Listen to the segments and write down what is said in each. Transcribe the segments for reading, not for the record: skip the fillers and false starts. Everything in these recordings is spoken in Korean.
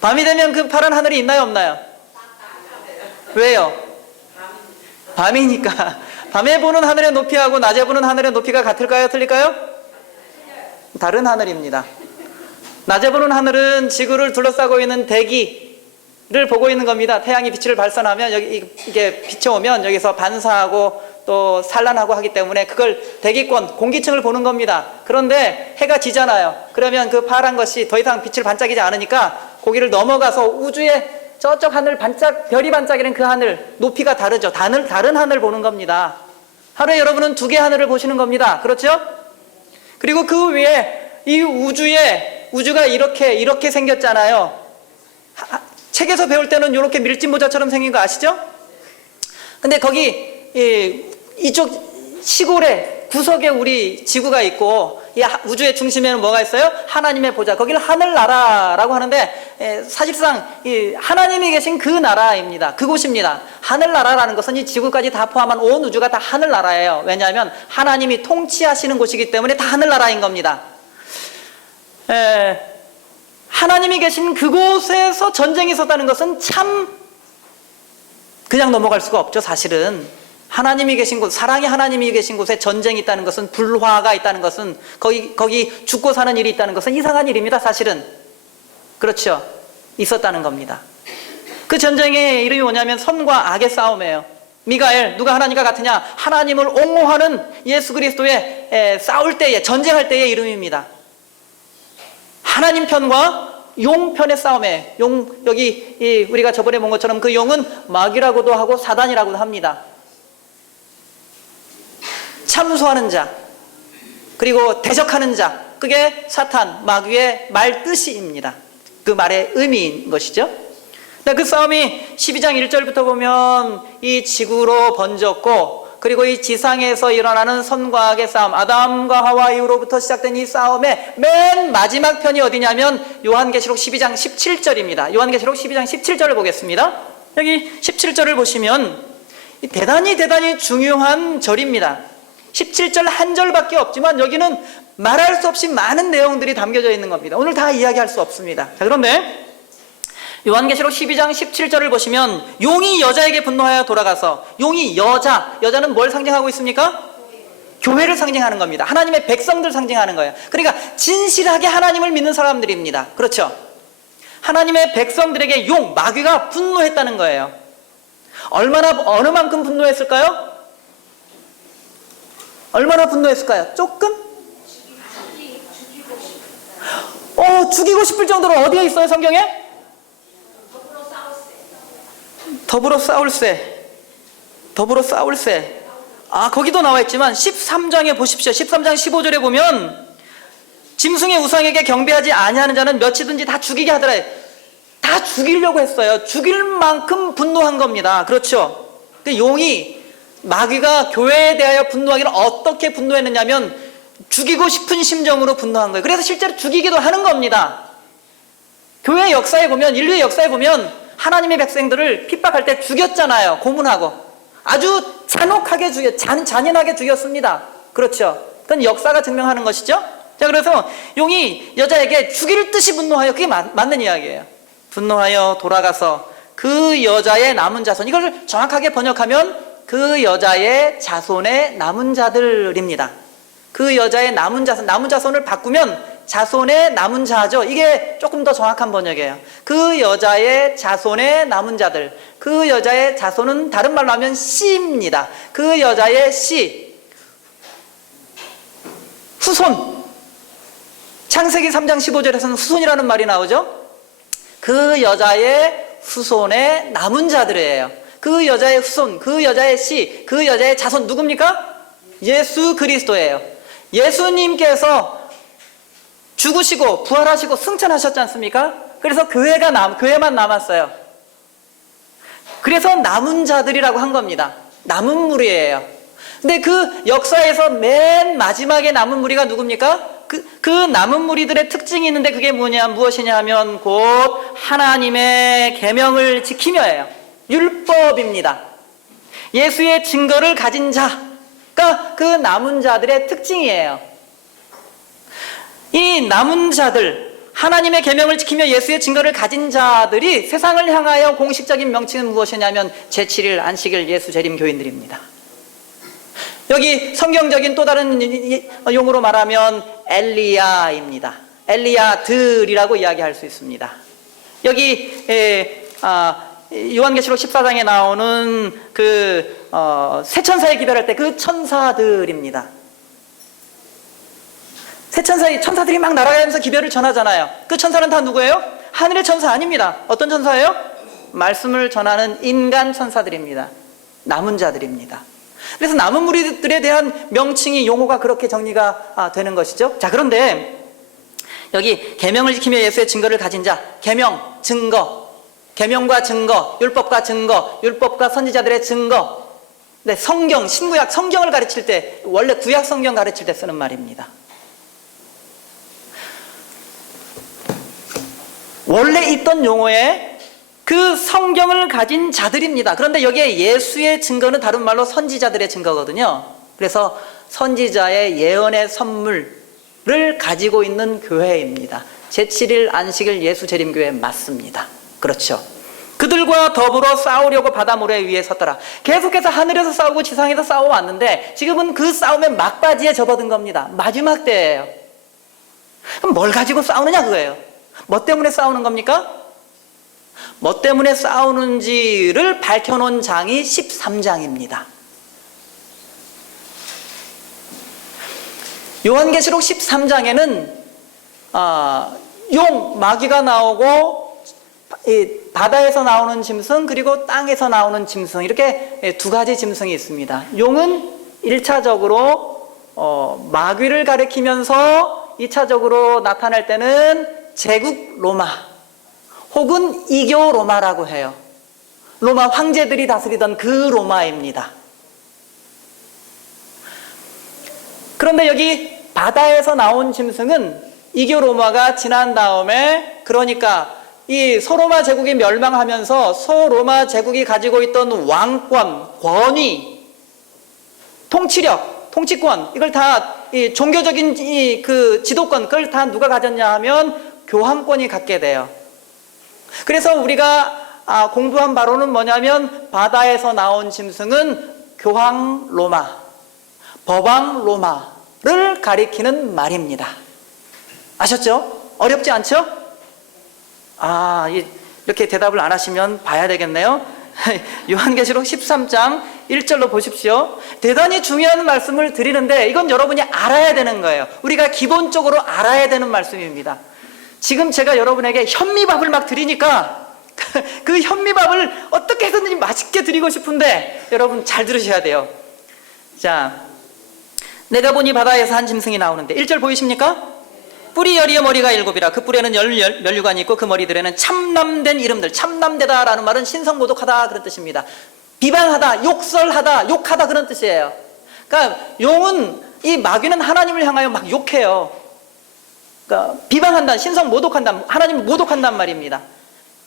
밤이 되면 그 파란 하늘이 있나요, 없나요? 왜요? 밤이니까. 밤에 보는 하늘의 높이하고 낮에 보는 하늘의 높이가 같을까요, 틀릴까요? 다른 하늘입니다. 낮에 보는 하늘은 지구를 둘러싸고 있는 대기를 보고 있는 겁니다. 태양이 빛을 발산하면 이게 비춰오면 여기서 반사하고 또 산란하고 하기 때문에 그걸 대기권, 공기층을 보는 겁니다. 그런데 해가 지잖아요. 그러면 그 파란 것이 더 이상 빛을 반짝이지 않으니까 거기를 넘어가서 우주의 저쪽 하늘 반짝, 별이 반짝이는 그 하늘, 높이가 다르죠. 다른 하늘 보는 겁니다. 하루에 여러분은 두 개의 하늘을 보시는 겁니다. 그렇죠? 그리고 그 위에 이 우주가 이렇게 생겼잖아요. 책에서 배울 때는 이렇게 밀짚모자처럼 생긴 거 아시죠? 근데 거기 이쪽 시골에 구석에 우리 지구가 있고 이 우주의 중심에는 뭐가 있어요? 하나님의 보좌. 거기를 하늘나라라고 하는데 사실상 이 하나님이 계신 그 나라입니다. 그곳입니다. 하늘나라라는 것은 이 지구까지 다 포함한 온 우주가 다 하늘나라예요. 왜냐하면 하나님이 통치하시는 곳이기 때문에 다 하늘나라인 겁니다. 하나님이 계신 그곳에서 전쟁이 있었다는 것은 참 그냥 넘어갈 수가 없죠. 사실은 하나님이 계신 곳, 사랑의 하나님이 계신 곳에 전쟁이 있다는 것은, 불화가 있다는 것은, 거기 죽고 사는 일이 있다는 것은 이상한 일입니다. 사실은. 그렇죠. 있었다는 겁니다. 그 전쟁의 이름이 뭐냐면 선과 악의 싸움이에요. 미가엘, 누가 하나님과 같으냐? 하나님을 옹호하는 예수 그리스도의 싸울 때에, 전쟁할 때의 이름입니다. 하나님 편과 용 편의 싸움에, 여기 우리가 저번에 본 것처럼 그 용은 마귀라고도 하고 사단이라고도 합니다. 참소하는 자, 그리고 대적하는 자, 그게 사탄, 마귀의 말 뜻입니다. 그 말의 의미인 것이죠. 그 싸움이 12장 1절부터 보면 이 지구로 번졌고, 그리고 이 지상에서 일어나는 선과 악의 싸움, 아담과 하와 이후로부터 시작된 이 싸움의 맨 마지막 편이 어디냐면 요한계시록 12장 17절입니다. 요한계시록 12장 17절을 보겠습니다. 여기 17절을 보시면 대단히 중요한 절입니다. 17절 한 절밖에 없지만 여기는 말할 수 없이 많은 내용들이 담겨져 있는 겁니다. 오늘 다 이야기할 수 없습니다. 자, 그런데 요한계시록 12장 17절을 보시면 용이 여자에게 분노하여 돌아가서, 용이 여자는 뭘 상징하고 있습니까? 교회를 상징하는 겁니다. 하나님의 백성들 상징하는 거예요. 그러니까 진실하게 하나님을 믿는 사람들입니다. 그렇죠? 하나님의 백성들에게 마귀가 분노했다는 거예요. 어느 만큼 분노했을까요? 얼마나 분노했을까요? 조금? 죽이고 싶을 정도로 어디에 있어요, 성경에? 더불어 싸울세. 거기도 나와 있지만 13장에 보십시오. 13장 15절에 보면 짐승의 우상에게 경배하지 아니하는 자는 몇이든지 다 죽이게 하더라. 다 죽이려고 했어요. 죽일 만큼 분노한 겁니다. 그렇죠? 마귀가 교회에 대하여 분노하기를 어떻게 분노했느냐면 죽이고 싶은 심정으로 분노한 거예요. 그래서 실제로 죽이기도 하는 겁니다. 교회 역사에 보면, 인류의 역사에 보면 하나님의 백성들을 핍박할 때 죽였잖아요. 고문하고. 아주 잔혹하게 잔인하게 죽였습니다. 그렇죠? 그건 역사가 증명하는 것이죠. 자, 그래서 용이 여자에게 죽일 듯이 분노하여, 그게 맞는 이야기예요. 분노하여 돌아가서 그 여자의 남은 자손, 이걸 정확하게 번역하면 그 여자의 자손의 남은 자들입니다. 그 여자의 남은 자손을 바꾸면 자손의 남은 자죠. 이게 조금 더 정확한 번역이에요. 그 여자의 자손의 남은 자들. 그 여자의 자손은 다른 말로 하면 씨입니다. 그 여자의 씨, 후손. 창세기 3장 15절에서는 후손이라는 말이 나오죠. 그 여자의 후손의 남은 자들이에요. 그 여자의 후손, 그 여자의 씨, 그 여자의 자손 누굽니까? 예수 그리스도예요. 예수님께서 죽으시고 부활하시고 승천하셨지 않습니까? 그래서 교회만 남았어요. 그래서 남은 자들이라고 한 겁니다. 남은 무리예요. 근데 그 역사에서 맨 마지막에 남은 무리가 누굽니까? 그 남은 무리들의 특징이 있는데 그게 무엇이냐 하면 곧 하나님의 계명을 지키며예요. 율법입니다. 예수의 증거를 가진 자가 그 남은 자들의 특징이에요. 이 남은 자들, 하나님의 계명을 지키며 예수의 증거를 가진 자들이 세상을 향하여 공식적인 명칭은 무엇이냐면 제7일 안식일 예수 재림 교인들입니다. 여기 성경적인 또 다른 용어로 말하면 엘리야입니다. 엘리야들이라고 이야기할 수 있습니다. 여기 요한계시록 14장에 나오는 새 천사에 기별할 때 그 천사들입니다. 새 천사들이 막 날아가면서 기별을 전하잖아요. 그 천사는 다 누구예요? 하늘의 천사 아닙니다. 어떤 천사예요? 말씀을 전하는 인간 천사들입니다. 남은 자들입니다. 그래서 남은 무리들에 대한 명칭이 용어가 그렇게 정리가 되는 것이죠. 자, 그런데 여기 계명을 지키며 예수의 증거를 가진 자, 계명, 증거, 계명과 증거, 율법과 증거, 율법과 선지자들의 증거. 네, 성경, 신구약 성경을 가르칠 때, 원래 구약 성경 가르칠 때 쓰는 말입니다. 원래 있던 용어에 그 성경을 가진 자들입니다. 그런데 여기에 예수의 증거는 다른 말로 선지자들의 증거거든요. 그래서 선지자의 예언의 선물을 가지고 있는 교회입니다. 제7일 안식일 예수 재림교회 맞습니다. 그렇죠. 그들과 더불어 싸우려고 바다 모래 위에 섰더라. 계속해서 하늘에서 싸우고 지상에서 싸워왔는데 지금은 그 싸움의 막바지에 접어든 겁니다. 마지막 때예요. 그럼 뭘 가지고 싸우느냐 그거예요. 뭐 때문에 싸우는 겁니까? 뭐 때문에 싸우는지를 밝혀놓은 장이 13장입니다. 요한계시록 13장에는 용, 마귀가 나오고 바다에서 나오는 짐승 그리고 땅에서 나오는 짐승 이렇게 두 가지 짐승이 있습니다. 용은 1차적으로 마귀를 가리키면서 2차적으로 나타날 때는 제국 로마 혹은 이교 로마라고 해요. 로마 황제들이 다스리던 그 로마입니다. 그런데 여기 바다에서 나온 짐승은 이교 로마가 지난 다음에 그러니까 이 소로마 제국이 멸망하면서 소로마 제국이 가지고 있던 왕권, 권위, 통치력, 통치권 이걸 다 이 종교적인 그 지도권 그걸 다 누가 가졌냐 하면 교황권이 갖게 돼요. 그래서 우리가 공부한 바로는 뭐냐면 바다에서 나온 짐승은 교황 로마, 법왕 로마를 가리키는 말입니다. 아셨죠? 어렵지 않죠? 이렇게 대답을 안 하시면 봐야 되겠네요. 요한계시록 13장 1절로 보십시오. 대단히 중요한 말씀을 드리는데 이건 여러분이 알아야 되는 거예요. 우리가 기본적으로 알아야 되는 말씀입니다. 지금 제가 여러분에게 현미밥을 막 드리니까 그 현미밥을 어떻게 해서든지 맛있게 드리고 싶은데 여러분 잘 들으셔야 돼요. 자, 내가 보니 바다에서 한 짐승이 나오는데 1절 보이십니까? 뿔이 열이요 머리가 일곱이라 그 뿔에는 면류관이 있고 그 머리들에는 참남된 이름들. 참남되다라는 말은 신성모독하다 그런 뜻입니다. 비방하다, 욕설하다, 욕하다 그런 뜻이에요. 그러니까 용은 이 마귀는 하나님을 향하여 막 욕해요. 그러니까 비방한다, 신성 모독한다, 하나님을 모독한단 말입니다.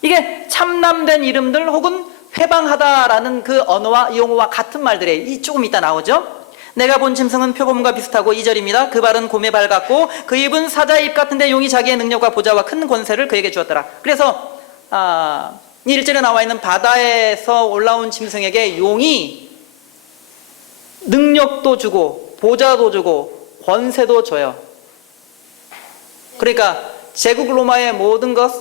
이게 참남된 이름들 혹은 회방하다라는 그 언어와 용어와 같은 말들이 조금 이따 나오죠. 내가 본 짐승은 표범과 비슷하고 2절입니다. 그 발은 곰의 발 같고 그 입은 사자의 입 같은데 용이 자기의 능력과 보좌와 큰 권세를 그에게 주었더라. 그래서 1절에 나와 있는 바다에서 올라온 짐승에게 용이 능력도 주고 보좌도 주고 권세도 줘요. 그러니까 제국 로마의 모든 것,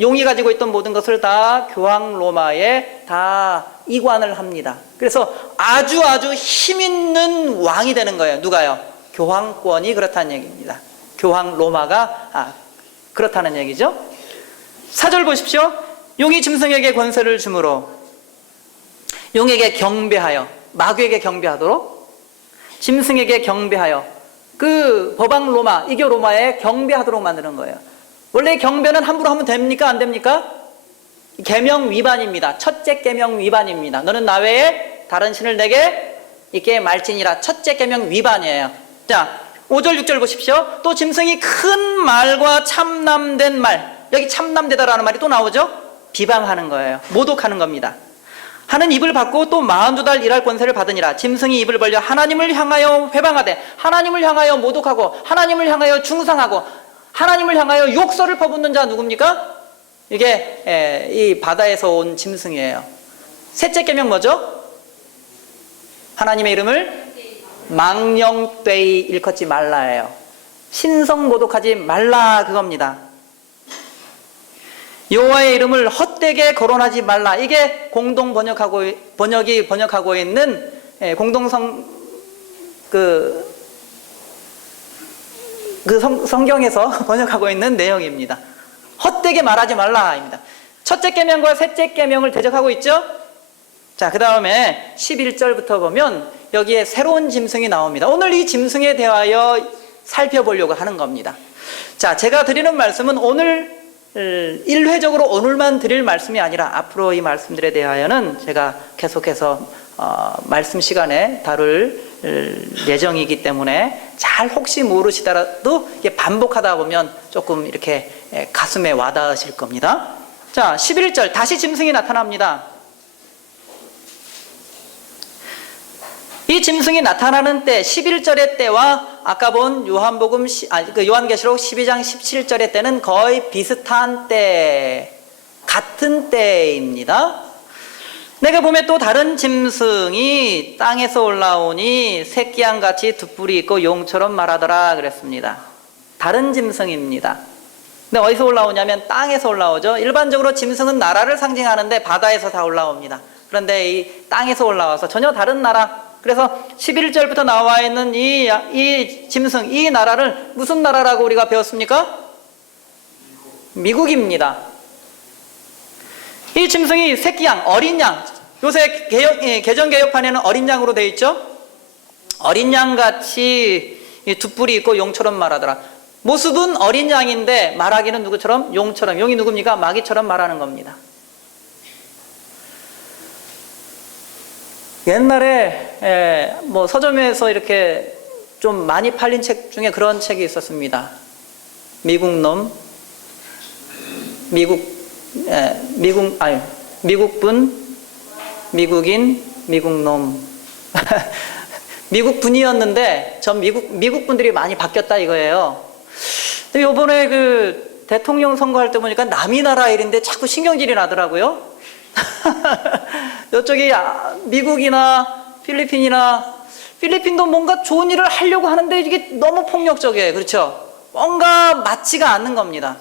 용이 가지고 있던 모든 것을 다 교황 로마에 다 이관을 합니다. 그래서 아주 힘있는 왕이 되는 거예요. 누가요? 교황권이 그렇다는 얘기입니다. 교황 로마가 그렇다는 얘기죠. 4절 보십시오. 용이 짐승에게 권세를 주므로 용에게 경배하여, 마귀에게 경배하도록, 짐승에게 경배하여 그 법왕 로마, 이교 로마에 경배하도록 만드는 거예요. 원래 경배는 함부로 하면 됩니까? 안 됩니까? 계명 위반입니다. 첫째 계명 위반입니다. 너는 나 외에 다른 신을 내게 있게 말지니라. 첫째 계명 위반이에요. 자, 5절 6절 보십시오. 또 짐승이 큰 말과 참남된 말, 여기 참남되다라는 말이 또 나오죠. 비방하는 거예요. 모독하는 겁니다. 하는 입을 받고 또 42달 일할 권세를 받으니라. 짐승이 입을 벌려 하나님을 향하여 회방하되, 하나님을 향하여 모독하고, 하나님을 향하여 중상하고, 하나님을 향하여 욕설을 퍼붓는 자 누굽니까? 이게 이 바다에서 온 짐승이에요. 셋째 계명 뭐죠? 하나님의 이름을 망령되이 일컫지 말라예요. 신성 모독하지 말라 그겁니다. 여호와의 이름을 헛되게 거론하지 말라. 이게 공동 번역이 번역하고 있는 성경에서 번역하고 있는 내용입니다. 헛되게 말하지 말라입니다. 첫째 계명과 셋째 계명을 대적하고 있죠. 자, 그 다음에 11절부터 보면 여기에 새로운 짐승이 나옵니다. 오늘 이 짐승에 대하여 살펴보려고 하는 겁니다. 자, 제가 드리는 말씀은 오늘 일회적으로 오늘만 드릴 말씀이 아니라 앞으로 이 말씀들에 대하여는 제가 계속해서 말씀 시간에 다룰 예정이기 때문에 잘 혹시 모르시더라도 반복하다 보면 조금 이렇게 가슴에 와닿으실 겁니다. 자, 11절 다시 짐승이 나타납니다. 이 짐승이 나타나는 때 11절의 때와 아까 본 요한계시록 12장 17절의 때는 거의 비슷한 때, 같은 때입니다. 내가 보면 또 다른 짐승이 땅에서 올라오니 새끼양같이 두 뿔이 있고 용처럼 말하더라 그랬습니다. 다른 짐승입니다. 근데 어디서 올라오냐면 땅에서 올라오죠. 일반적으로 짐승은 나라를 상징하는데 바다에서 다 올라옵니다. 그런데 이 땅에서 올라와서 전혀 다른 나라, 그래서 11절부터 나와 있는 이 짐승, 이 나라를 무슨 나라라고 우리가 배웠습니까? 미국입니다. 이 짐승이 새끼양, 어린 양, 요새 개정 개혁판에는 어린 양으로 되어 있죠. 어린 양같이 두 뿔이 있고 용처럼 말하더라. 모습은 어린 양인데 말하기는 누구처럼? 용처럼. 용이 누굽니까? 마귀처럼 말하는 겁니다. 옛날에 서점에서 이렇게 좀 많이 팔린 책 중에 그런 책이 있었습니다. 미국분, 미국인, 미국놈. 미국분이었는데 전 미국분들이 많이 바뀌었다 이거예요. 근데 요번에 그 대통령 선거할 때 보니까 남이 나라 일인데 자꾸 신경질이 나더라고요. 이쪽이 미국이나 필리핀도 뭔가 좋은 일을 하려고 하는데 이게 너무 폭력적이에요. 그렇죠? 뭔가 맞지가 않는 겁니다.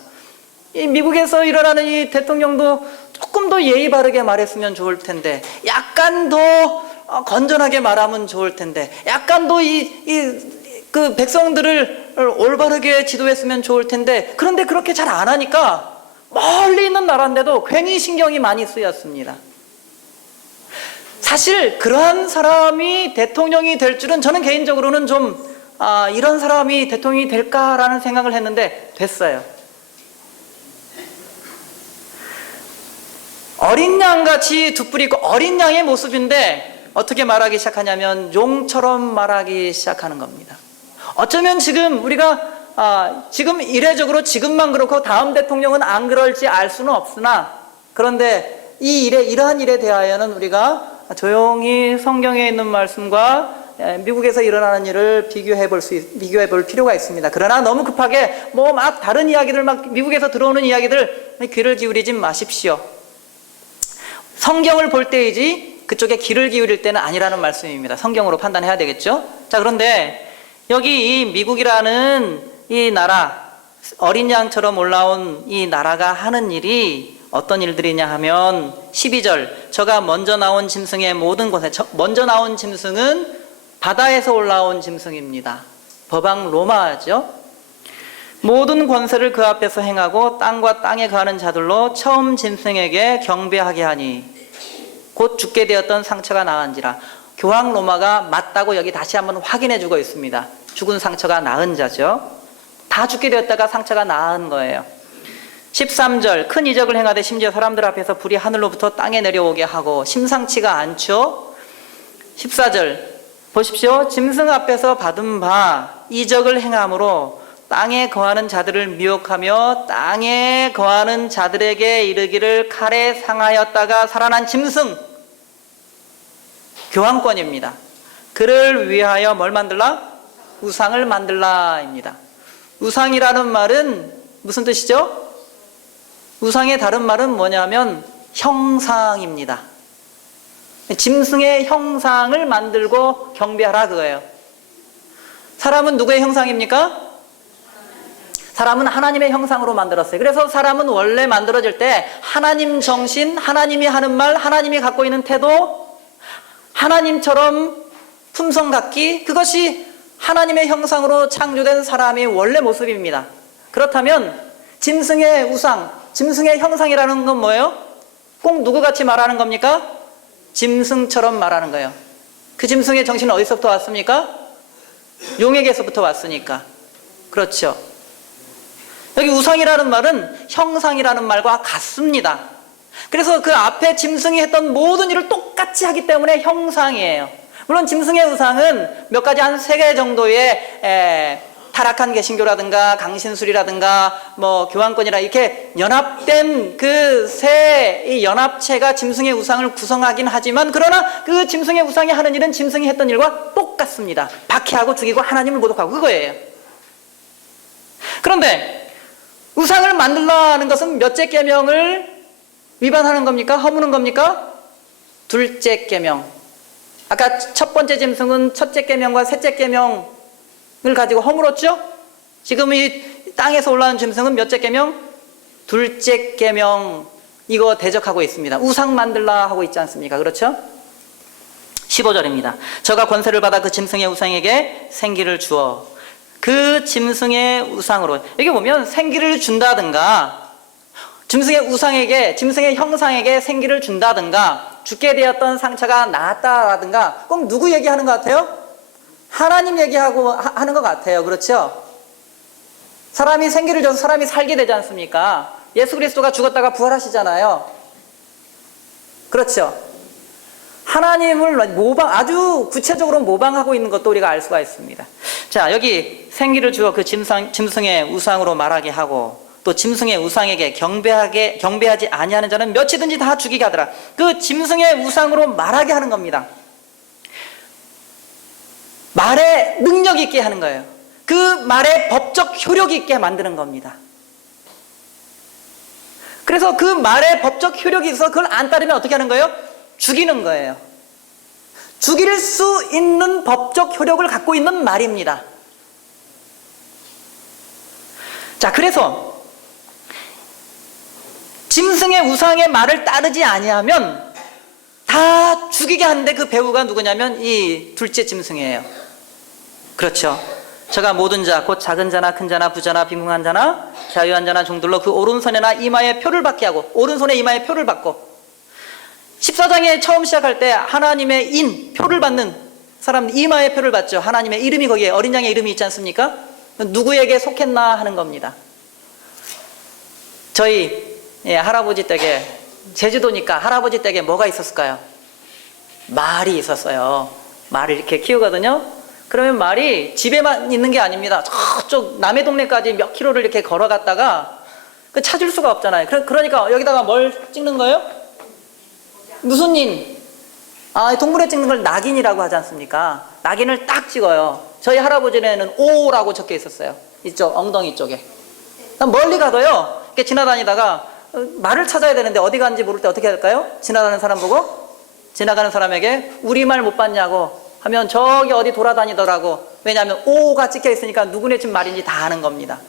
이 미국에서 일어나는 이 대통령도 조금 더 예의 바르게 말했으면 좋을 텐데, 약간 더 건전하게 말하면 좋을 텐데, 약간 더 그 백성들을 올바르게 지도했으면 좋을 텐데, 그런데 그렇게 잘 안 하니까 멀리 있는 나라인데도 괜히 신경이 많이 쓰였습니다. 사실 그러한 사람이 대통령이 될 줄은 저는 개인적으로는 좀 이런 사람이 대통령이 될까라는 생각을 했는데 됐어요. 어린 양같이 두 뿔이 있고 어린 양의 모습인데 어떻게 말하기 시작하냐면 용처럼 말하기 시작하는 겁니다. 어쩌면 지금 우리가 지금 이례적으로 지금만 그렇고 다음 대통령은 안 그럴지 알 수는 없으나, 그런데 이러한 일에 대하여는 우리가 조용히 성경에 있는 말씀과 미국에서 일어나는 일을 비교해 볼 필요가 있습니다. 그러나 너무 급하게 막 다른 이야기들, 막 미국에서 들어오는 이야기들 귀를 기울이지 마십시오. 성경을 볼 때이지 그쪽에 귀를 기울일 때는 아니라는 말씀입니다. 성경으로 판단해야 되겠죠? 자, 그런데 여기 이 미국이라는 이 나라, 어린 양처럼 올라온 이 나라가 하는 일이 어떤 일들이냐 하면 12절, 저가 먼저 나온 짐승의 모든 곳에, 먼저 나온 짐승은 바다에서 올라온 짐승입니다. 법왕 로마죠. 모든 권세를 그 앞에서 행하고 땅과 땅에 거하는 자들로 처음 짐승에게 경배하게 하니 곧 죽게 되었던 상처가 나은지라. 교황 로마가 맞다고 여기 다시 한번 확인해 주고 있습니다. 죽은 상처가 나은 자죠. 다 죽게 되었다가 상처가 나은 거예요. 13절, 큰 이적을 행하되 심지어 사람들 앞에서 불이 하늘로부터 땅에 내려오게 하고 심상치가 않죠. 14절 보십시오. 짐승 앞에서 받은 바 이적을 행함으로 땅에 거하는 자들을 미혹하며 땅에 거하는 자들에게 이르기를 칼에 상하였다가 살아난 짐승, 교환권입니다. 그를 위하여 뭘 만들라? 우상을 만들라입니다. 우상이라는 말은 무슨 뜻이죠? 우상의 다른 말은 뭐냐면 형상입니다. 짐승의 형상을 만들고 경배하라 그거예요. 사람은 누구의 형상입니까? 사람은 하나님의 형상으로 만들었어요. 그래서 사람은 원래 만들어질 때 하나님 정신, 하나님이 하는 말, 하나님이 갖고 있는 태도, 하나님처럼 품성 갖기, 그것이 하나님의 형상으로 창조된 사람의 원래 모습입니다. 그렇다면 짐승의 우상, 짐승의 형상이라는 건 뭐예요? 꼭 누구같이 말하는 겁니까? 짐승처럼 말하는 거예요. 그 짐승의 정신은 어디서부터 왔습니까? 용에게서부터 왔으니까. 그렇죠. 여기 우상이라는 말은 형상이라는 말과 같습니다. 그래서 그 앞에 짐승이 했던 모든 일을 똑같이 하기 때문에 형상이에요. 물론 짐승의 우상은 몇 가지 한 3개 정도의 타락한 개신교라든가 강신술이라든가 뭐 교환권이라 이렇게 연합된 그 세 연합체가 짐승의 우상을 구성하긴 하지만 그러나 그 짐승의 우상이 하는 일은 짐승이 했던 일과 똑같습니다. 박해하고 죽이고 하나님을 모독하고 그거예요. 그런데 우상을 만들라는 것은 몇째 계명을 위반하는 겁니까? 허무는 겁니까? 둘째 계명. 아까 첫 번째 짐승은 첫째 계명과 셋째 계명을 가지고 허물었죠? 지금 이 땅에서 올라오는 짐승은 몇째 계명? 둘째 계명. 이거 대적하고 있습니다. 우상 만들라 하고 있지 않습니까? 그렇죠? 15절입니다. 저가 권세를 받아 그 짐승의 우상에게 생기를 주어 그 짐승의 우상으로, 여기 보면 생기를 준다든가 짐승의 우상에게, 짐승의 형상에게 생기를 준다든가 죽게 되었던 상처가 나았다라든가 꼭 누구 얘기하는 것 같아요? 하나님 얘기하고 하는 것 같아요. 그렇죠? 사람이 생기를 줘서 사람이 살게 되지 않습니까? 예수 그리스도가 죽었다가 부활하시잖아요. 그렇죠? 하나님을 아주 구체적으로 모방하고 있는 것도 우리가 알 수가 있습니다. 자, 여기 생기를 주어 그 짐승의 우상으로 말하게 하고 또 짐승의 우상에게 경배하지 아니하는 자는 몇이든지 다 죽이게 하더라. 그 짐승의 우상으로 말하게 하는 겁니다. 말에 능력 있게 하는 거예요. 그 말에 법적 효력 있게 만드는 겁니다. 그래서 그 말에 법적 효력이 있어서 그걸 안 따르면 어떻게 하는 거예요? 죽이는 거예요. 죽일 수 있는 법적 효력을 갖고 있는 말입니다. 자, 그래서 짐승의 우상의 말을 따르지 아니하면 다 죽이게 하는데 그 배우가 누구냐면 이 둘째 짐승이에요. 그렇죠. 저가 모든 자, 곧 작은 자나 큰 자나 부자나 빈궁한 자나 자유한 자나 종들로 그 오른손에나 이마에 표를 받게 하고, 오른손에 이마에 표를 받고, 14장에 처음 시작할 때 하나님의 표를 받는 사람, 이마에 표를 받죠. 하나님의 이름이 거기에 어린 양의 이름이 있지 않습니까? 누구에게 속했나 하는 겁니다. 저희 할아버지 댁에, 제주도니까 할아버지 댁에 뭐가 있었을까요? 말이 있었어요. 말을 이렇게 키우거든요. 그러면 말이 집에만 있는 게 아닙니다. 저쪽 남의 동네까지 몇 킬로를 이렇게 걸어갔다가 찾을 수가 없잖아요. 그러니까 여기다가 뭘 찍는 거예요? 무슨 인? 동물에 찍는 걸 낙인이라고 하지 않습니까? 낙인을 딱 찍어요. 저희 할아버지네는 O라고 적혀 있었어요. 이쪽 엉덩이 쪽에. 멀리 가도요, 이렇게 지나다니다가 말을 찾아야 되는데 어디 가는지 모를 때 어떻게 할까요? 지나가는 사람 보고, 지나가는 사람에게 우리말 못 봤냐고 하면 저기 어디 돌아다니더라고. 왜냐하면 O가 찍혀 있으니까 누구네 집 말인지 다 아는 겁니다.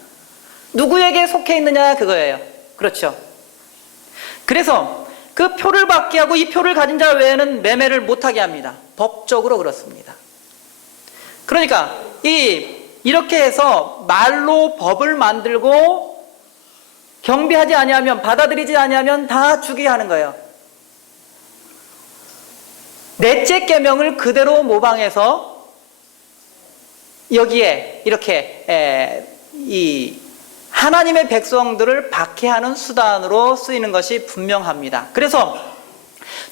누구에게 속해 있느냐 그거예요. 그렇죠. 그래서 그 표를 받게 하고 이 표를 가진 자 외에는 매매를 못하게 합니다. 법적으로 그렇습니다. 그러니까 이렇게 해서 말로 법을 만들고 경배하지 아니하면, 받아들이지 아니하면 다 죽이게 하는 거예요. 넷째 계명을 그대로 모방해서 여기에 이렇게 이 하나님의 백성들을 박해하는 수단으로 쓰이는 것이 분명합니다. 그래서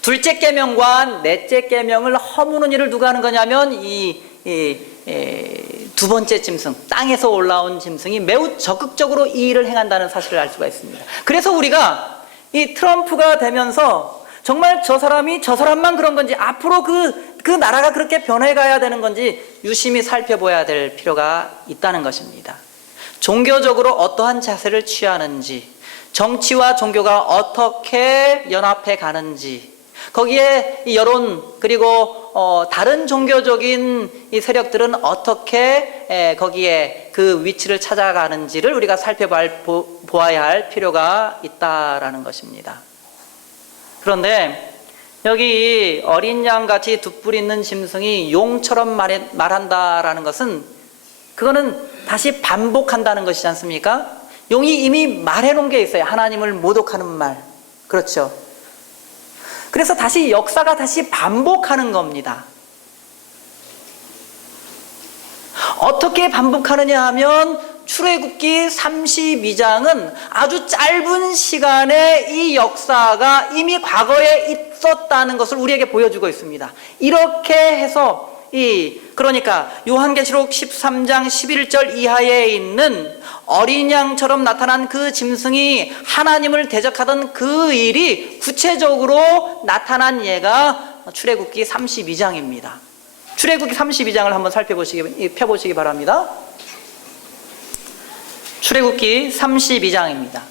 둘째 계명과 넷째 계명을 허무는 일을 누가 하는 거냐면 두 번째 짐승, 땅에서 올라온 짐승이 매우 적극적으로 이 일을 행한다는 사실을 알 수가 있습니다. 그래서 우리가 이 트럼프가 되면서 정말 저 사람만 그런 건지, 앞으로 그 나라가 그렇게 변해가야 되는 건지 유심히 살펴봐야 될 필요가 있다는 것입니다. 종교적으로 어떠한 자세를 취하는지, 정치와 종교가 어떻게 연합해 가는지, 거기에 이 여론 그리고 다른 종교적인 이 세력들은 어떻게 거기에 그 위치를 찾아가는지를 우리가 살펴보아야 할 필요가 있다라는 것입니다. 그런데 여기 어린 양같이 돛불 있는 짐승이 용처럼 말한다라는 것은, 그거는 다시 반복한다는 것이지 않습니까? 용이 이미 말해놓은 게 있어요. 하나님을 모독하는 말. 그렇죠. 그래서 다시 역사가 다시 반복하는 겁니다. 어떻게 반복하느냐 하면 출애굽기 32장은 아주 짧은 시간에 이 역사가 이미 과거에 있었다는 것을 우리에게 보여주고 있습니다. 이렇게 해서 그러니까 요한계시록 13장 11절 이하에 있는 어린 양처럼 나타난 그 짐승이 하나님을 대적하던 그 일이 구체적으로 나타난 예가 출애굽기 32장입니다. 출애굽기 32장을 한번 펴보시기 바랍니다. 출애굽기 32장입니다.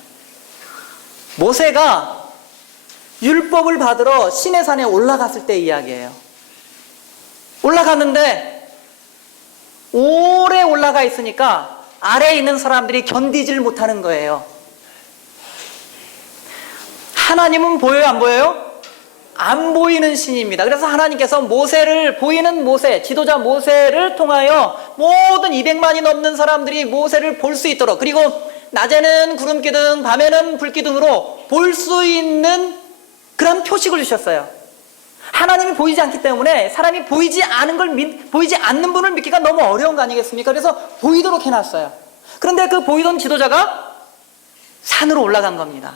모세가 율법을 받으러 시내산에 올라갔을 때 이야기예요. 올라갔는데 오래 올라가 있으니까 아래에 있는 사람들이 견디질 못하는 거예요. 하나님은 보여요, 안 보여요? 안 보이는 신입니다. 그래서 하나님께서 보이는 모세, 지도자 모세를 통하여 모든 200만이 넘는 사람들이 모세를 볼 수 있도록, 그리고 낮에는 구름기둥, 밤에는 불기둥으로 볼 수 있는 그런 표식을 주셨어요. 하나님이 보이지 않기 때문에 사람이 보이지 않는 분을 믿기가 너무 어려운 거 아니겠습니까? 그래서 보이도록 해놨어요. 그런데 그 보이던 지도자가 산으로 올라간 겁니다.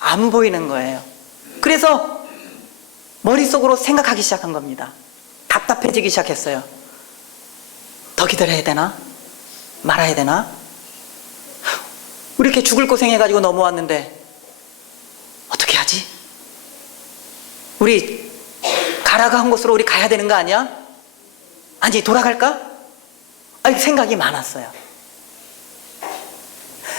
안 보이는 거예요. 그래서 머릿속으로 생각하기 시작한 겁니다. 답답해지기 시작했어요. 더 기다려야 되나? 말아야 되나? 우리 이렇게 죽을 고생해가지고 넘어왔는데 어떻게 하지? 우리 가라가 한 곳으로 우리 가야 되는 거 아니야? 아니, 돌아갈까? 생각이 많았어요.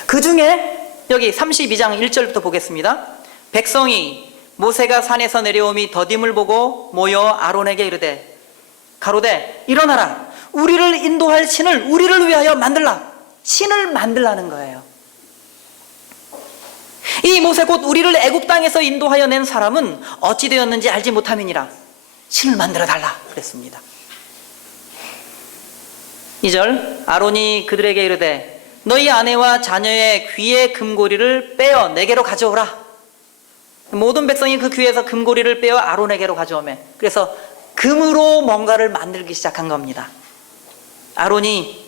그 중에 여기 32장 1절부터 보겠습니다. 백성이 모세가 산에서 내려오미 더딤을 보고 모여 아론에게 이르되 가로되 일어나라, 우리를 인도할 신을 우리를 위하여 만들라. 신을 만들라는 거예요. 이 모세 곧 우리를 애굽 땅에서 인도하여 낸 사람은 어찌 되었는지 알지 못함이니라. 신을 만들어 달라 그랬습니다. 2절 아론이 그들에게 이르되 너희 아내와 자녀의 귀의 금고리를 빼어 내게로 가져오라. 모든 백성이 그 귀에서 금고리를 빼어 아론에게로 가져오매, 그래서 금으로 뭔가를 만들기 시작한 겁니다. 아론이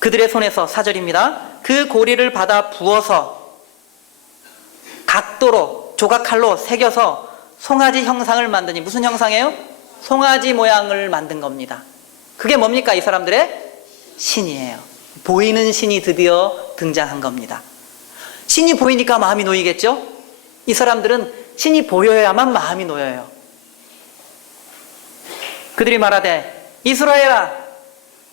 그들의 손에서, 4절입니다, 그 고리를 받아 부어서 각도로 조각칼로 새겨서 송아지 형상을 만드니, 무슨 형상이에요? 송아지 모양을 만든 겁니다. 그게 뭡니까? 이 사람들의 신이에요. 보이는 신이 드디어 등장한 겁니다. 신이 보이니까 마음이 놓이겠죠? 이 사람들은 신이 보여야만 마음이 놓여요. 그들이 말하되 이스라엘아,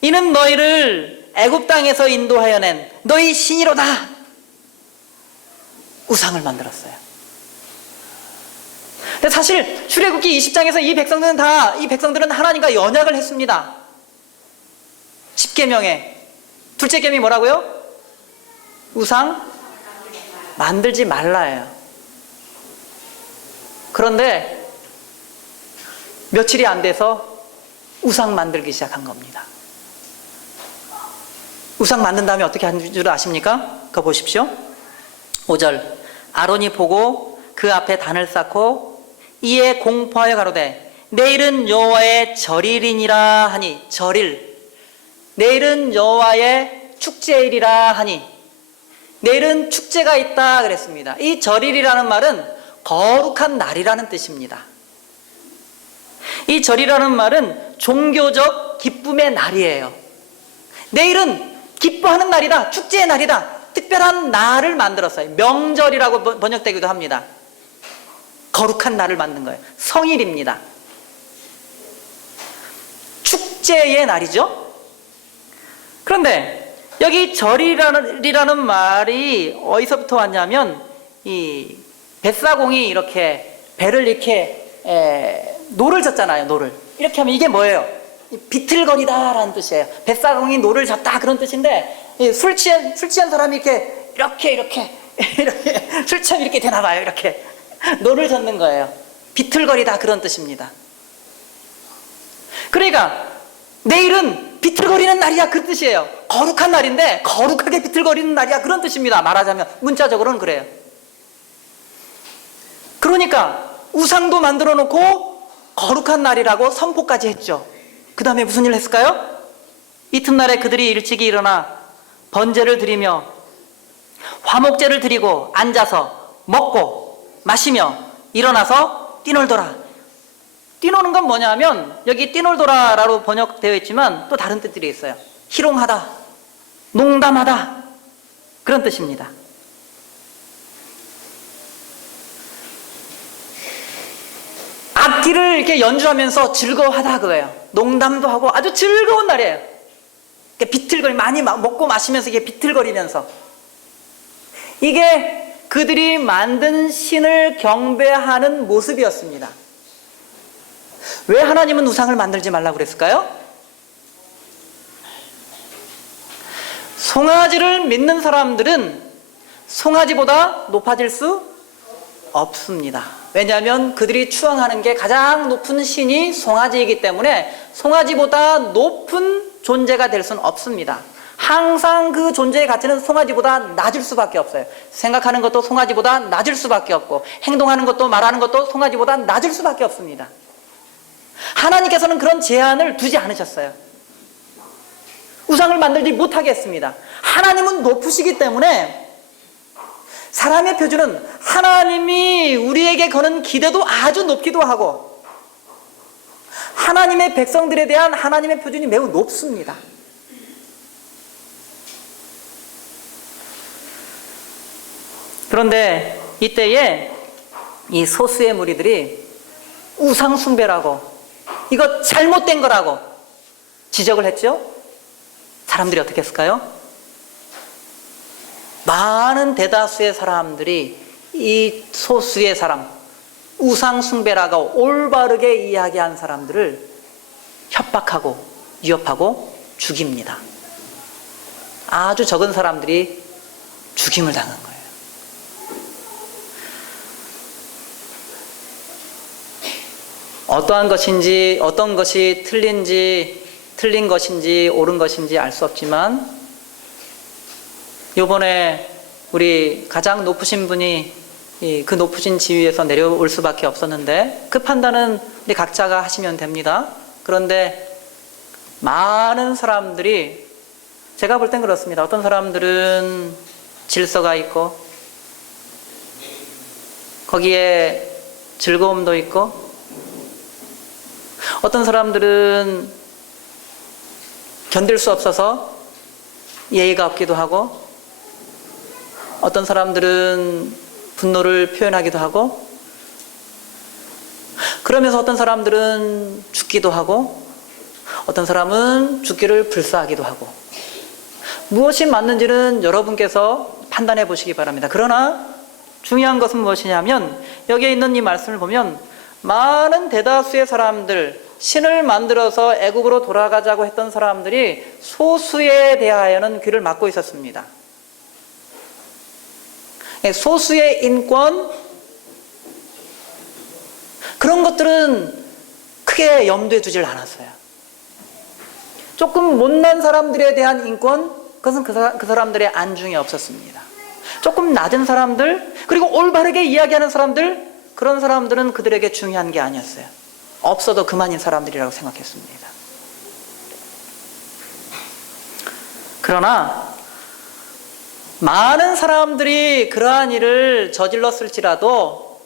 이는 너희를 애굽 땅에서 인도하여 낸 너희 신이로다. 우상을 만들었어요. 근데 사실 출애굽기 20장에서 이 백성들은 하나님과 연약을 했습니다. 10계명에 둘째 계명이 뭐라고요? 우상 만들지 말라예요. 그런데 며칠이 안 돼서 우상 만들기 시작한 겁니다. 우상 만든 다음에 어떻게 한 줄 아십니까? 그거 보십시오. 5절 아론이 보고 그 앞에 단을 쌓고 이에 공포하여 가로되 내일은 여호와의 절일이니라 하니, 절일, 내일은 여호와의 축제일이라 하니, 내일은 축제가 있다 그랬습니다. 이 절일이라는 말은 거룩한 날이라는 뜻입니다. 이 절이라는 말은 종교적 기쁨의 날이에요. 내일은 기뻐하는 날이다, 축제의 날이다, 특별한 날을 만들었어요. 명절이라고 번역되기도 합니다. 거룩한 날을 만든 거예요. 성일입니다. 축제의 날이죠. 그런데 여기 절이라는 말이 어디서부터 왔냐면 이 뱃사공이 이렇게 배를 이렇게 노를 젓잖아요. 노를 이렇게 하면 이게 뭐예요? 비틀거리다라는 뜻이에요. 뱃사공이 노를 젓다 그런 뜻인데 술 취한 사람이 이렇게 술 취하면 이렇게 되나 봐요. 이렇게 노를 젓는 거예요. 비틀거리다 그런 뜻입니다. 그러니까 내일은 비틀거리는 날이야 그 뜻이에요. 거룩한 날인데 거룩하게 비틀거리는 날이야 그런 뜻입니다. 말하자면 문자적으로는 그래요. 그러니까 우상도 만들어 놓고 거룩한 날이라고 선포까지 했죠. 그 다음에 무슨 일을 했을까요? 이튿날에 그들이 일찍이 일어나 번제를 드리며 화목제를 드리고 앉아서 먹고 마시며 일어나서 뛰놀더라. 뛰노는 건 뭐냐 하면 여기 뛰놀더라라고 번역되어 있지만 또 다른 뜻들이 있어요. 희롱하다, 농담하다 그런 뜻입니다. 악기를 이렇게 연주하면서 즐거워하다 그거예요. 농담도 하고 아주 즐거운 날이에요. 비틀거리 많이 먹고 마시면서 이게 비틀거리면서 이게 그들이 만든 신을 경배하는 모습이었습니다. 왜 하나님은 우상을 만들지 말라고 그랬을까요? 송아지를 믿는 사람들은 송아지보다 높아질 수 없습니다. 왜냐하면 그들이 추앙하는 게 가장 높은 신이 송아지이기 때문에 송아지보다 높은 존재가 될 수는 없습니다. 항상 그 존재의 가치는 송아지보다 낮을 수밖에 없어요. 생각하는 것도 송아지보다 낮을 수밖에 없고 행동하는 것도 말하는 것도 송아지보다 낮을 수밖에 없습니다. 하나님께서는 그런 제한을 두지 않으셨어요. 우상을 만들지 못하게 했습니다. 하나님은 높으시기 때문에 사람의 표준은 하나님이 우리에게 거는 기대도 아주 높기도 하고 하나님의 백성들에 대한 하나님의 표준이 매우 높습니다. 그런데 이때에 이 소수의 무리들이 우상 숭배라고 이거 잘못된 거라고 지적을 했죠. 사람들이 어떻게 했을까요? 많은 대다수의 사람들이 이 소수의 사람 우상 숭배라고 올바르게 이야기한 사람들을 협박하고 위협하고 죽입니다. 아주 적은 사람들이 죽임을 당한 거예요. 어떠한 것인지 어떤 것이 틀린 것인지 옳은 것인지 알 수 없지만 요번에 우리 가장 높으신 분이 그 높으신 지위에서 내려올 수밖에 없었는데 그 판단은 우리 각자가 하시면 됩니다. 그런데 많은 사람들이 제가 볼 땐 그렇습니다. 어떤 사람들은 질서가 있고 거기에 즐거움도 있고 어떤 사람들은 견딜 수 없어서 예의가 없기도 하고 어떤 사람들은 분노를 표현하기도 하고 그러면서 어떤 사람들은 죽기도 하고 어떤 사람은 죽기를 불사하기도 하고 무엇이 맞는지는 여러분께서 판단해 보시기 바랍니다. 그러나 중요한 것은 무엇이냐면 여기에 있는 이 말씀을 보면 많은 대다수의 사람들 신을 만들어서 애국으로 돌아가자고 했던 사람들이 소수에 대하여는 귀를 막고 있었습니다. 소수의 인권 그런 것들은 크게 염두에 두질 않았어요. 조금 못난 사람들에 대한 인권 그것은 그 사람들의 안중에 없었습니다. 조금 낮은 사람들 그리고 올바르게 이야기하는 사람들 그런 사람들은 그들에게 중요한 게 아니었어요. 없어도 그만인 사람들이라고 생각했습니다. 그러나 많은 사람들이 그러한 일을 저질렀을지라도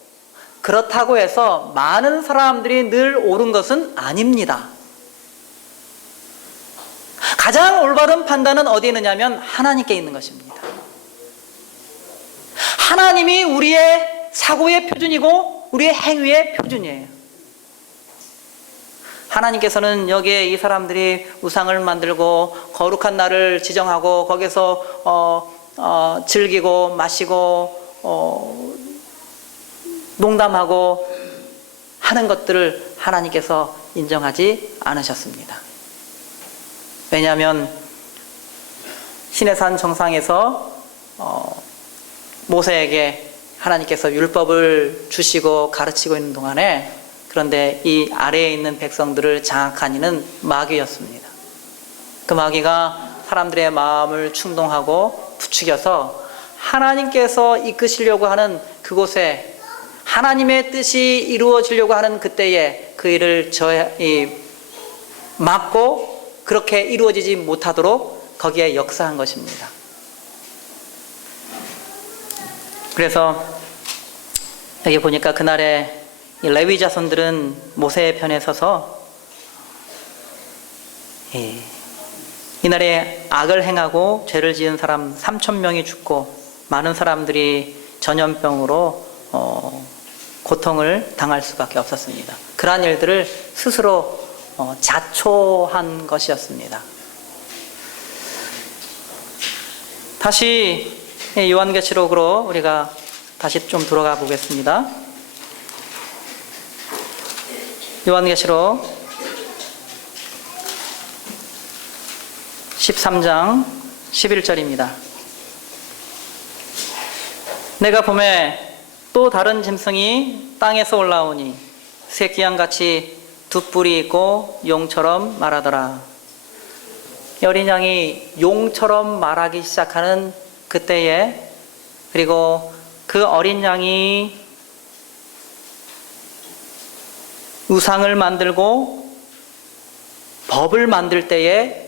그렇다고 해서 많은 사람들이 늘 옳은 것은 아닙니다. 가장 올바른 판단은 어디에 있느냐면 하나님께 있는 것입니다. 하나님이 우리의 사고의 표준이고 우리의 행위의 표준이에요. 하나님께서는 여기에 이 사람들이 우상을 만들고 거룩한 날을 지정하고 거기서 즐기고 마시고 농담하고 하는 것들을 하나님께서 인정하지 않으셨습니다. 왜냐하면 시내산 정상에서 모세에게 하나님께서 율법을 주시고 가르치고 있는 동안에, 그런데 이 아래에 있는 백성들을 장악한 이는 마귀였습니다. 그 마귀가 사람들의 마음을 충동하고 부추겨서 하나님께서 이끄시려고 하는 그곳에, 하나님의 뜻이 이루어지려고 하는 그때에 그 일을 막고 그렇게 이루어지지 못하도록 거기에 역사한 것입니다. 그래서 여기 보니까 그날에 레위 자손들은 모세의 편에 서서 이날에 악을 행하고 죄를 지은 사람 3,000명이 죽고 많은 사람들이 전염병으로 고통을 당할 수밖에 없었습니다. 그러한 일들을 스스로 자초한 것이었습니다. 다시 요한계시록으로 우리가 다시 좀 들어가 보겠습니다. 요한계시록 13장 11절입니다. 내가 보매 또 다른 짐승이 땅에서 올라오니 새끼양같이 두 뿔이 있고 용처럼 말하더라. 어린 양이 용처럼 말하기 시작하는 그때에, 그리고 그 어린 양이 우상을 만들고 법을 만들 때에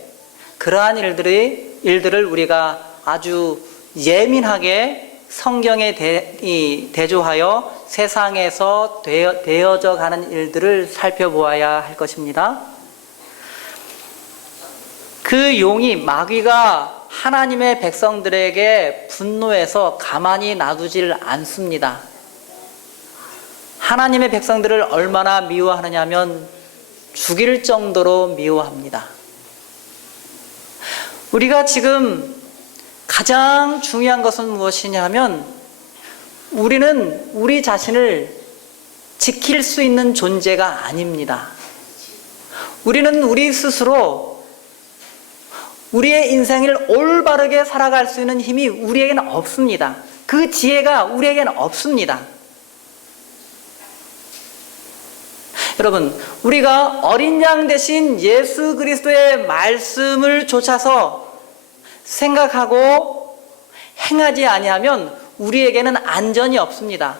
그러한 일들을 우리가 아주 예민하게 성경에 대조하여 세상에서 되어져 가는 일들을 살펴보아야 할 것입니다. 그 용이, 마귀가 하나님의 백성들에게 분노해서 가만히 놔두질 않습니다. 하나님의 백성들을 얼마나 미워하느냐면 죽일 정도로 미워합니다. 우리가 지금 가장 중요한 것은 무엇이냐면, 우리는 우리 자신을 지킬 수 있는 존재가 아닙니다. 우리는 우리 스스로 우리의 인생을 올바르게 살아갈 수 있는 힘이 우리에게는 없습니다. 그 지혜가 우리에게는 없습니다. 여러분, 우리가 어린 양 대신 예수 그리스도의 말씀을 좇아서 생각하고 행하지 아니하면 우리에게는 안전이 없습니다.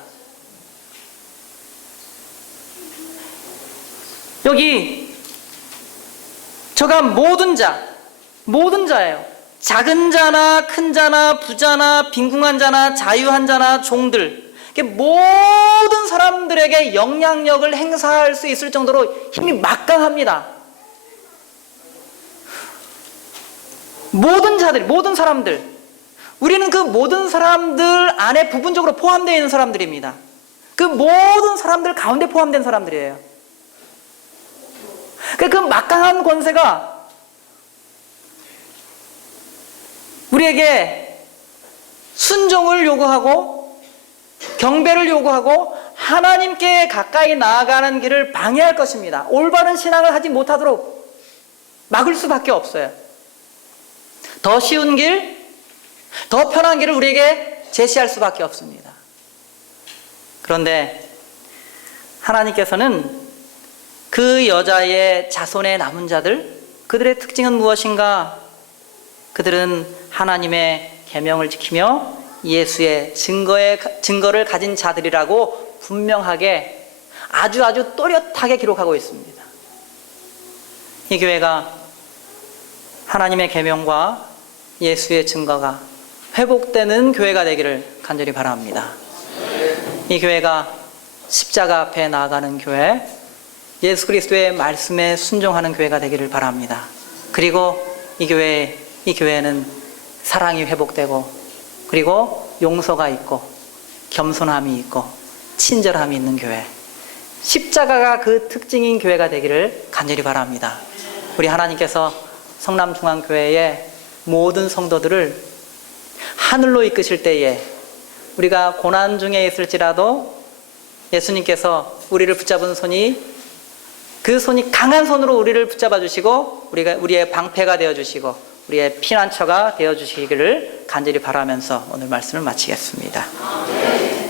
여기 저가 모든 자예요. 작은 자나 큰 자나 부자나 빈궁한 자나 자유한 자나 종들, 모든 사람들에게 영향력을 행사할 수 있을 정도로 힘이 막강합니다. 모든 자들, 모든 사람들, 우리는 그 모든 사람들 안에 부분적으로 포함되어 있는 사람들입니다. 그 모든 사람들 가운데 포함된 사람들이에요. 그 막강한 권세가 우리에게 순종을 요구하고 경배를 요구하고 하나님께 가까이 나아가는 길을 방해할 것입니다. 올바른 신앙을 하지 못하도록 막을 수밖에 없어요. 더 쉬운 길, 더 편한 길을 우리에게 제시할 수밖에 없습니다. 그런데 하나님께서는 그 여자의 자손에 남은 자들, 그들의 특징은 무엇인가? 그들은 하나님의 계명을 지키며 예수의 증거를 가진 자들이라고 분명하게 아주 또렷하게 기록하고 있습니다. 이 교회가 하나님의 계명과 예수의 증거가 회복되는 교회가 되기를 간절히 바랍니다. 이 교회가 십자가 앞에 나아가는 교회, 예수 그리스도의 말씀에 순종하는 교회가 되기를 바랍니다. 그리고 이 교회는 사랑이 회복되고, 그리고 용서가 있고 겸손함이 있고 친절함이 있는 교회, 십자가가 그 특징인 교회가 되기를 간절히 간절히 바랍니다. 우리 하나님께서 성남중앙교회의 모든 성도들을 하늘로 이끄실 때에 우리가 고난 중에 있을지라도 예수님께서 우리를 붙잡은 손이 그 손이 강한 손으로 우리를 붙잡아 주시고 우리의 방패가 되어 주시고 우리의 피난처가 되어 주시기를 간절히 바라면서 오늘 말씀을 마치겠습니다.